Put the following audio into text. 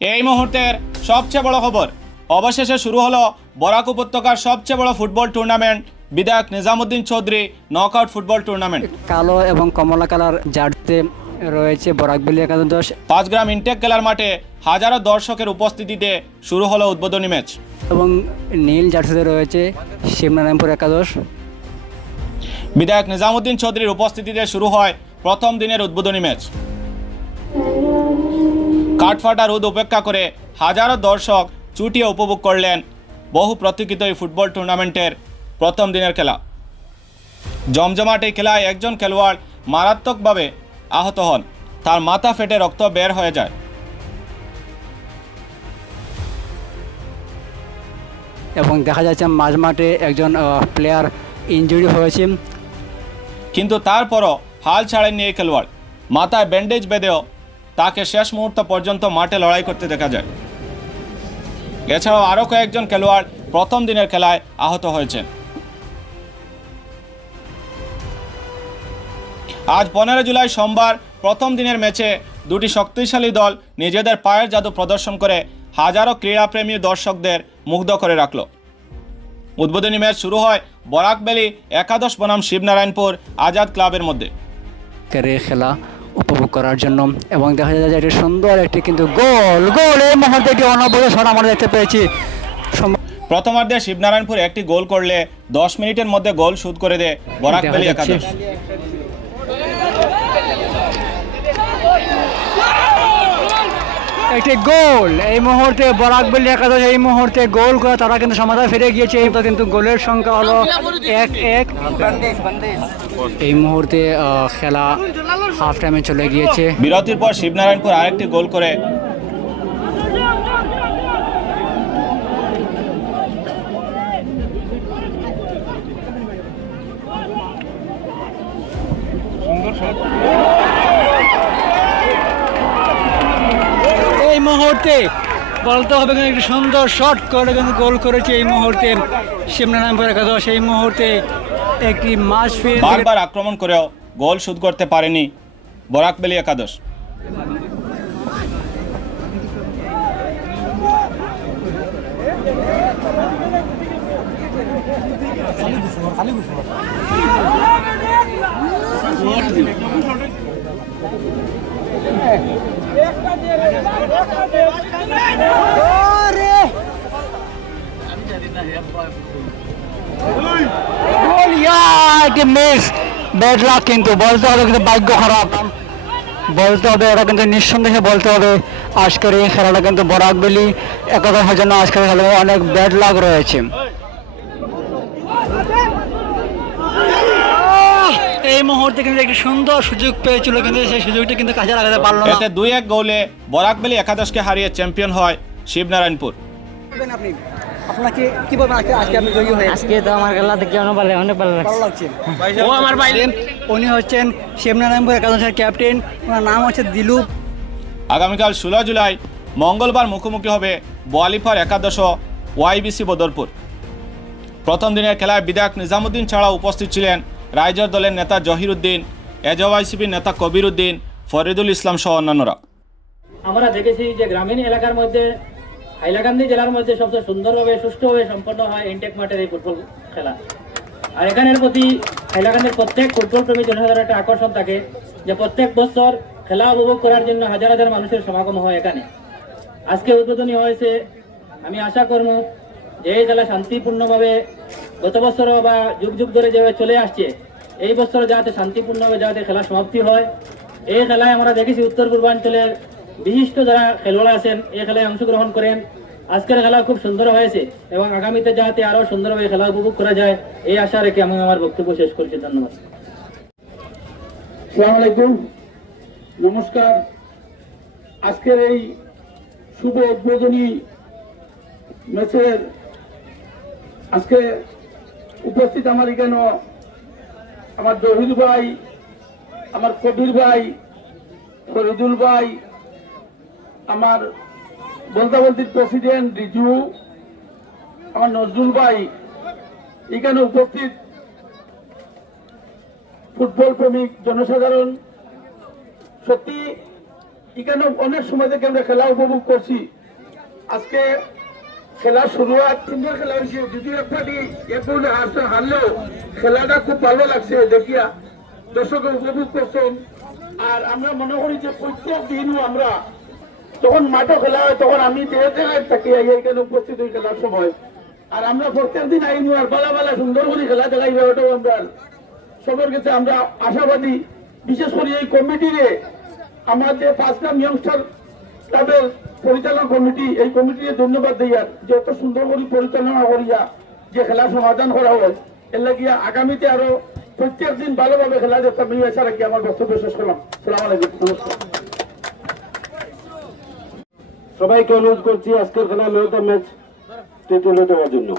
এই মুহূর্তের সবচেয়ে বড় খবর। অবশেষে শুরু হলো বরাক উপত্যকার সবচেয়ে বড় ফুটবল টুর্নামেন্ট বিধায়ক Nizamuddin Chowdhury knockout football tournament. কালো এবং কমলা কালার জার্সিতে রয়েছে বরাকবেলি একাদশ পাঁচগ্রাম ইনটেক খেলার মাঠে হাজারো দর্শকের উপস্থিতিতে শুরু হলো উদ্বোধনী ম্যাচ। এবং নীল জার্সিতে রয়েছে শিবনারায়ণপুর একাদশ। বিধায়ক নিজামুদ্দিন চৌধুরীর উপস্থিতিতে শুরু হয় প্রথম দিনের উদ্বোধনী ম্যাচ। কাঠফাটা রোদ উপেক্ষা করে হাজারো দর্শক চুটিয়ে উপভোগ করলেন বহু প্রতীক্ষিত এই ফুটবল টুর্নামেন্টের প্রথম দিনের খেলা। জমজমাট এই খেলায় একজন খেলোয়াড় মারাত্মকভাবে আহত হন। তার মাথা ফেটে রক্ত বের হয়ে যায়। এবং দেখা যাচ্ছে মাঝ মাঠে একজন প্লেয়ার ইঞ্জুরি হয়েছে। কিন্তু তারপরও হাল ছাড়েননি এই খেলোয়াড়। মাথায় ব্যান্ডেজ বেঁধেও তাকে শেষ মুহূর্ত পর্যন্ত মাঠে লড়াই করতে দেখা যায়। এছাড়াও আরও কয়েকজন খেলোয়াড় প্রথম দিনের খেলায় আহত হয়েছেন। আজ পনেরো জুলাই সোমবার প্রথম দিনের ম্যাচে দুটি শক্তিশালী দল নিজেদের পায়ের জাদু প্রদর্শন করে হাজারো ক্রীড়াপ্রেমী দর্শকদের মুগ্ধ করে রাখল। উদ্বোধনী ম্যাচ শুরু হয় বরাকবেলি একাদশ বনাম শিবনারায়ণপুর আজাদ ক্লাবের মধ্যে। খেলা? উপভোগ করার জন্য। এবং দেখা যায় যে এটি সুন্দর একটি কিন্তু গোল গোল এই মুহূর্তে একটি অনবদ্য শট আমরা দেখতে পেয়েছি। প্রথমার্ধে শিবনারায়ণপুর একটি গোল করলে দশ মিনিটের মধ্যে গোল শুট করে দেয় দেখা যাচ্ছে। একাদশ একটি গোল। এই মুহূর্তে বরাক বরাকবেলি একাদশ, এই মুহূর্তে গোল করে তারা কিন্তু সমাধান ফিরে গিয়েছে। এই কিন্তু গোলের সংখ্যা হলো এক এক এই মুহূর্তে খেলা হাফ টাইমে চলে গিয়েছে। বিরতির পর শিবনারায়ণপুর আরেকটি গোল করে এই মুহূর্তে বলতে হবে কিন্তু একটি সুন্দর শট করে কিন্তু গোল করেছে এই মুহূর্তে শিবনারায়ণপুর একাদশ এই মুহূর্তে একটি মাস বারবার আক্রমণ করেও গোল শুট করতে পারেনি বরাকবেলি একাদশ গোল ইয়া একটি মিস ব্যাড লাক কিন্তু বলতে হবে কিন্তু ভাগ্য খারাপ। বলতে হবে, এটা কিন্তু নিঃসন্দেহে বলতে হবে। আজকের এই খেলাটা কিন্তু বরাকবেলি একাদশের জন্য আজকের খেলা অনেক ব্যাড লাক রয়েছে। মুহূর্তে কিন্তু একটি সুন্দর সুযোগ পেয়েছিল কিন্তু সেই সুযোগটা কিন্তু কাজে লাগাতে পারল না। এতে দুই এক গোলে বরাকবেলি একাদশকে হারিয়ে চ্যাম্পিয়ন হয় শিবনারায়ণপুর। আপনি আপনাকে কি বলবেন আজকে আজকে আপনি জয়ী হয়ে আজকে তো আমার খেলা দেখে অনেক ভালো অনেক ভালো লাগছে। ও আমার ভাই। উনি হচ্ছেন শিবনারায়ণপুর একাদশের ক্যাপ্টেন। ওনার নাম হচ্ছে দিলুপ। আগামীকাল ষোলো জুলাই মঙ্গলবার মুখোমুখি হবে বোয়ালিফার একাদশ ওয়াইবিসি বদরপুর। প্রথম দিনের খেলায় বিধায়ক নিজামুদ্দিন ছাড়াও উপস্থিত ছিলেন রাইজার দলের নেতা জহির উদ্দিন এজওয়াইসিপির নেতা কবির উদ্দিন ফরিদুল ইসলাম সহ অন্যান্যরা। আমরা দেখেছি যে গ্রামীণ এলাকার মধ্যে, হাইলাকান্দি জেলার মধ্যে সবচেয়ে সুন্দরভাবে, সুষ্ঠুভাবে সম্পন্ন হয় ইনটেক মাঠের এই ফুটবল খেলা। আর এখানের প্রতি, হাইলাকান্দির প্রত্যেক ফুটবল প্রেমী জনসাধারণের একটা আকর্ষণ থাকে যে প্রত্যেক বছর খেলা উপভোগ করার জন্য হাজার হাজার মানুষের সমাগম হয় এখানে। আজকে উদ্বোধনী হয়েছে। আমি আশা করব যে এই খেলা শান্তিপূর্ণভাবে গত বছরও বা যুগ যুগ ধরে যেভাবে চলে আসছে এই বছর যাতে শান্তিপূর্ণভাবে যাতে খেলা সমাপ্তি হয়, এই খেলায় আমরা দেখেছি উত্তর পূর্বাঞ্চলের বিশিষ্ট যারা খেলোয়াড় আছেন, এই খেলায় অংশগ্রহণ করেন। আজকের খেলা খুব সুন্দর হয়েছে এবং আগামীতে যাতে আরও সুন্দরভাবে খেলা উপভোগ করা যায়, এই আশা রেখে আমি আমার বক্তব্য শেষ করছি। ধন্যবাদ। সালাম আলাইকুম। নমস্কার। আজকের এই শুভ উদ্বোধনী ম্যাচের আজকে উপস্থিত আমার এখানে আমার জহির ভাই, আমার কবির ভাই, ফরিদুল ভাই, আমার বলতা বলতির প্রেসিডেন্ট রিজু, আমার নজরুল ভাই, এখানে উপস্থিত ফুটবল প্রেমিক, জনসাধারণ। সত্যি, এখানে অনেক সময় থেকে আমরা খেলা উপভোগ করছি। আজকে খেলা শুরু শুরুয়াত সুন্দর খেলা হয়েছে যদিও এক পার্টি এক হারলেও খেলাটা খুব ভালো লাগছে, দেখিয়া। দর্শকে উপভোগ করছেন আর আমরা মনে করি যে প্রত্যেক দিনও আমরা যখন মাঠে খেলা হয়, তখন আমি থাকি আই এখানে উপস্থিত হই খেলার সময়। আর আমরা প্রত্যেক দিন আইনু আর বালা বালা সুন্দর করে খেলা দেখাই ওটাও আমরা সবার কাছে আমরা আশাবাদী। বিশেষ করে এই কমিটিরে আমাদের পাঁচটা ইয়ংস্টার তাদের পরিচালনা কমিটি, এই কমিটিকে ধন্যবাদ দিয়া যে এত সুন্দর করে পরিচালনা করিয়া যে খেলা সমাধান করা হয়, এর লাগিয়া আগামীতে আরও প্রত্যেক দিন ভালোভাবে খেলা যেতে আমি আশা রাখি আমার বক্তব্য শেষ করলাম। সালাম আলাইকুম, নমস্কার। সবাইকে অনুরোধ করছি, আজকের খেলা ললিত ম্যাচ টি টোয়েন্টি দেওয়ার জন্য।